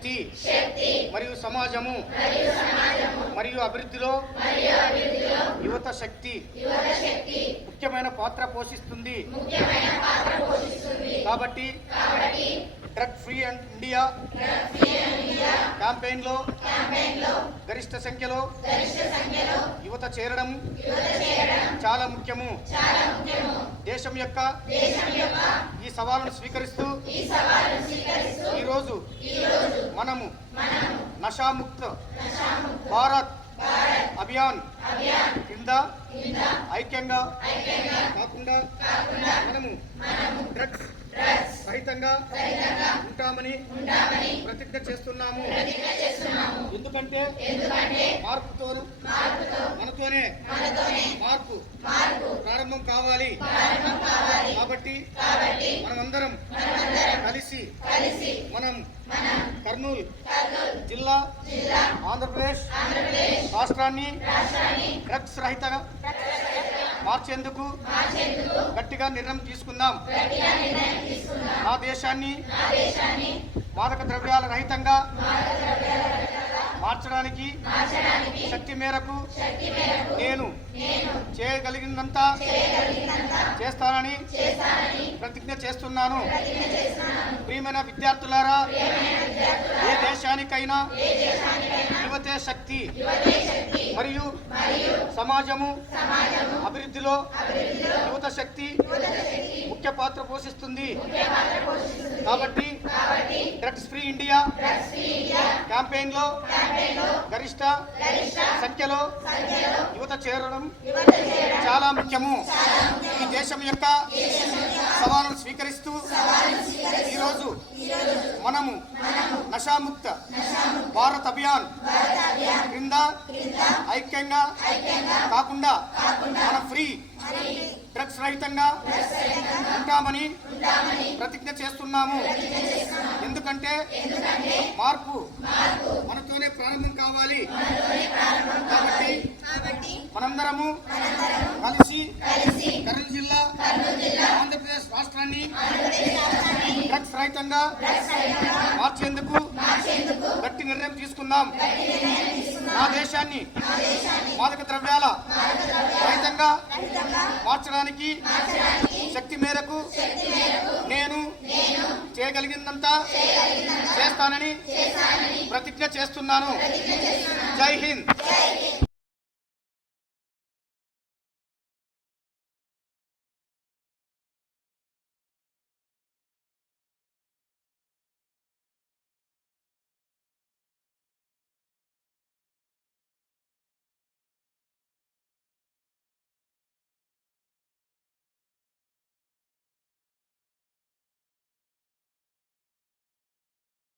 శక్తి మరియు సమాజము మరియు అభివృద్ధిలో యువత శక్తి ముఖ్యమైన పాత్ర పోషిస్తుంది. కాబట్టి డ్రగ్ ఫ్రీ ఇండియా క్యాంపెయిన్లో గరిష్ట సంఖ్యలో యువత చేరడం చాలా ముఖ్యము. దేశం యొక్క ఈ సవాలును స్వీకరిస్తూ ఈరోజు మనము నషాముక్త భారత్ అభియాన్ కింద ఐక్యంగా కాకుండా మనము డ్రగ్స్ రహితంగా ఉంటామని ప్రతిజ్ఞ చేస్తున్నాము. ఎందుకంటే మనతోనే మార్పు ప్రారంభం కావాలి. కాబట్టి మనమందరం కలిసి మనం కర్నూలు జిల్లా ఆంధ్రప్రదేశ్ రాష్ట్రాన్ని డ్రగ్స్ రహితంగా మార్చేందుకు గట్టిగా నిర్ణయం తీసుకుందాం. నా దేశాన్ని మాదక ద్రవ్యాల రహితంగా మార్చడానికి శక్తి మేరకు నేను చేయగలిగినంత చేస్తానని ప్రతిజ్ఞ చేస్తున్నాను. ప్రియమైన విద్యార్థులారా, ఏ దేశానికైనా యువతే శక్తి మరియు సమాజము అభివృద్ధిలో యువత శక్తి ముఖ్య పాత్ర పోషిస్తుంది. కాబట్టి డ్రగ్స్ ఫ్రీ ఇండియా క్యాంపెయిన్లో గరిష్ట సంఖ్యలో యువత చేరడం చాలా ముఖ్యము. ఈ దేశం యొక్క సవాలును స్వీకరిస్తూ ఈరోజు మనము నషాముక్త భారత్ అభియాన్ క్రింద ఐక్యంగా కాకుండా మనం ఫ్రీ డ్రగ్స్ రహితంగా ఉంటామని ప్రతిజ్ఞ చేస్తున్నాము. ఎందుకంటే మార్పు మనతోనే ప్రారంభం కావాలి. కాబట్టి మనందరము కలిసి కర్నూలు జిల్లా ఆంధ్రప్రదేశ్ రాష్ట్రాన్ని డ్రగ్స్ రహితంగా మార్చేందుకు గట్టి నిర్ణయం తీసుకుందాం. నా దేశాన్ని మాదక ద్రవ్యాల రహితంగా మార్చడానికి శక్తి మేరకు నేను చేయగలిగినంత చేస్తానని ప్రతిజ్ఞ చేస్తున్నాను. జై హింద్.